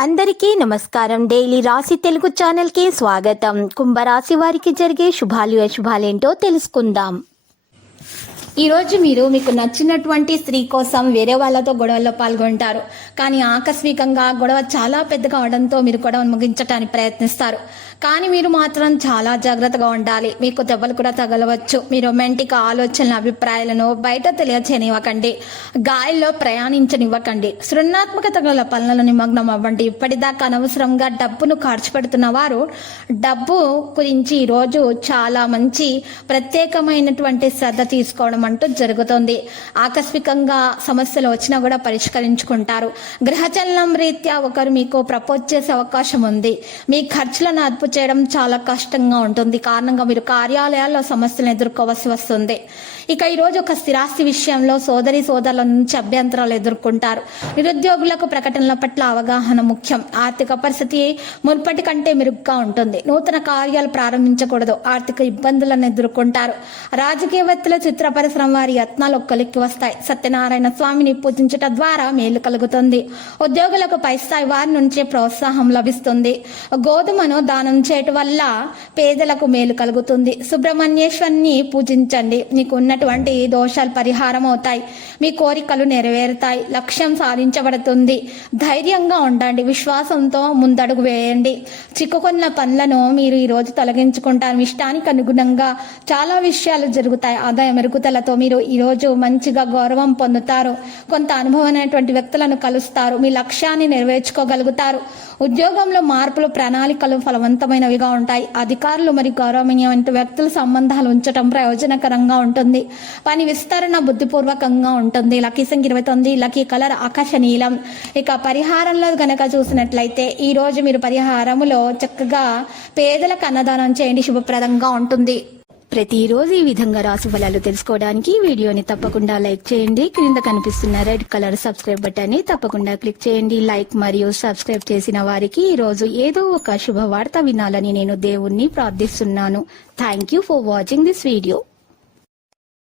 అందరికీ నమస్కారం. డైలీ రాశి తెలుగు ఛానల్కి స్వాగతం. కుంభరాశి వారికి జరిగే శుభాలు అశుభాలేంటో తెలుసుకుందాం. ఈరోజు మీరు మీకు నచ్చినటువంటి స్త్రీ కోసం వేరే వాళ్ళతో గొడవల్లో పాల్గొంటారు. కానీ ఆకస్మికంగా గొడవ చాలా పెద్దగా అవడంతో మీరు గొడవను ముగించడానికి ప్రయత్నిస్తారు. కానీ మీరు మాత్రం చాలా జాగ్రత్తగా ఉండాలి. మీకు దెబ్బలు కూడా తగలవచ్చు. మీ రొమాంటిక్ ఆలోచనల అభిప్రాయాలను బయట తెలియచేయనివ్వకండి. గాయల్లో ప్రయాణించనివ్వకండి. సృజనాత్మకత గల పనులను నిమగ్నం అవ్వండి. ఇప్పటిదాకా అనవసరంగా డబ్బును ఖర్చు పెడుతున్న వారు డబ్బు గురించి ఈరోజు చాలా మంచి ప్రత్యేకమైనటువంటి శ్రద్ధ తీసుకోవడం అంటూ జరుగుతుంది. ఆకస్మికంగా సమస్యలు వచ్చినా కూడా పరిష్కరించుకుంటారు. గ్రహచలనం రీత్యా ఒకరు మీకు ప్రపోజ్ చేసే అవకాశం ఉంది. మీ ఖర్చులను అదుపు చేయడం చాలా కష్టంగా ఉంటుంది. కారణంగా మీరు కార్యాలయాల్లో సమస్యలను ఎదుర్కోవాల్సి వస్తుంది. ఇక ఈరోజు ఒక స్థిరాస్తి విషయంలో సోదరుల నుంచి అభ్యంతరాలు ఎదుర్కొంటారు. నిరుద్యోగులకు ప్రకటనల పట్ల అవగాహన ముఖ్యం. ఆర్థిక పరిస్థితి మునుపటి కంటే మెరుగ్గా ఉంటుంది. నూతన కార్యాలు ప్రారంభించకూడదు. ఆర్థిక ఇబ్బందులను ఎదుర్కొంటారు. రాజకీయవేత్తల చిత్ర పరిశ్రమ వారి యత్నాలు ఒక్కలిక్కి వస్తాయి. సత్యనారాయణ స్వామిని పూజించటం ద్వారా మేలు కలుగుతుంది. ఉద్యోగులకు పై స్థాయి వారి నుంచే ప్రోత్సాహం లభిస్తుంది. గోధుమను దానం చేయటం వల్ల పేదలకు మేలు కలుగుతుంది. సుబ్రహ్మణ్యేశ్వరిని పూజించండి. మీకు ఉన్నటువంటి దోషాలు పరిహారం అవుతాయి. మీ కోరికలు నెరవేరుతాయి. లక్ష్యం సాధించబడుతుంది. ధైర్యంగా ఉండండి. విశ్వాసంతో ముందడుగు వేయండి. చిక్కుకున్న పనులను మీరు ఈరోజు తొలగించుకుంటారు. ఇష్టానికి అనుగుణంగా చాలా విషయాలు జరుగుతాయి. ఆదాయ మెరుగుదలతో మీరు ఈరోజు మంచిగా గౌరవం పొందుతారు. కొంత అనుభవమైనటువంటి వ్యక్తులను కలుస్తారు. మీ లక్ష్యాన్ని నెరవేర్చుకోగలుగుతారు. ఉద్యోగంలో మార్పులు ప్రణాళికలు ఫలవంతమైనవిగా ఉంటాయి. అధికారులు మరియు గౌరవనీయమైన వ్యక్తుల సంబంధాలు ఉంచడం ప్రయోజనకరంగా ఉంటుంది. పని విస్తరణ బుద్ధిపూర్వకంగా ఉంటుంది. లక్కీ సంఖ్య 29, లక్కీ కలర్ ఆకాశ నీలం. ఇక పరిహారంలో గనక చూసినట్లయితే ఈ రోజు మీరు పరిహారములో చక్కగా పేదలకు అన్నదానం చేయండి. శుభప్రదంగా ఉంటుంది. ప్రతిరోజు ఈ విధంగా రాశి ఫలాలు తెలుసుకోవడానికి వీడియోని తప్పకుండా లైక్ చేయండి. క్రింద కనిపిస్తున్న రెడ్ కలర్ సబ్స్క్రైబ్ బటన్ ని తప్పకుండా క్లిక్ చేయండి. లైక్ మరియు సబ్స్క్రైబ్ చేసిన వారికి ఈ రోజు ఏదో ఒక శుభవార్త వినాలని నేను దేవుణ్ణి ప్రార్థిస్తున్నాను. Thank you for watching this video.